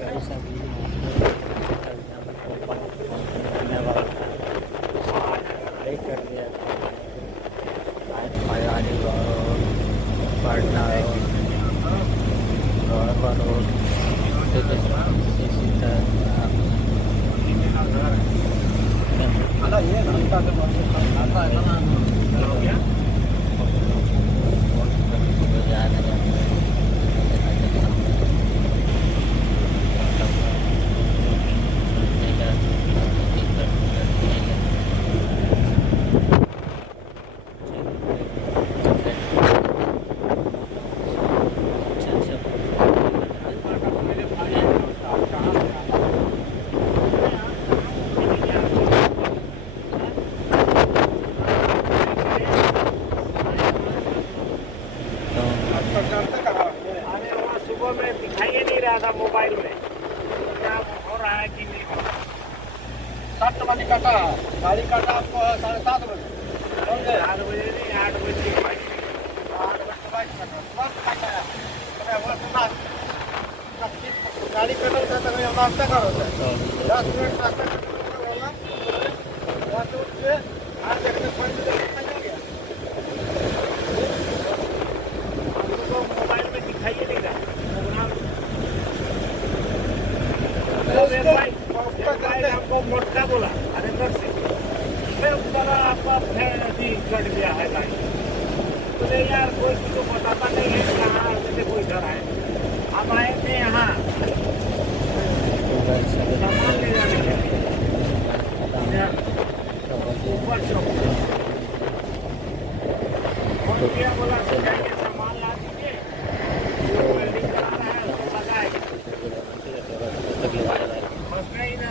गाड़ी सभी कर दिया मयारी रोड, पटना रोड, अरे वहाँ सुबह में दिखाई ही नहीं रहा था मोबाइल में, क्या हो रहा है कि नहीं। 7 बजे काटा, गाड़ी काटा आपको 7:30 बजे। 8 बजे नहीं, 8 बजे 8 बजे के बाद काटा, तुरंत काटा है। अरे वो सुना, गाड़ी कटल था तो हम नाश्ता कर रहे थे। 10 मिनट नाश्ता करके बोला, वहाँ से उठ के आज देखते 5 बजे खाने गया। हमको मोबाइल में दिखाई ही नहीं रहा प्रोग्राम। हमको मोटका बोला हरिंदर से, फिर जरा आपका फैन अभी कट गया है गाड़ी। बोले यार कोई किसी को बताता नहीं है कहाँ से कोई घर आए। हम आए थे यहाँ सामान ले जाने के लिए ऊपर चौक। फोन किया, बोला जाइए सामान ला दीजिए, जो वेल्डिंग करा रहा है उसको लगाए। बस नहीं ना।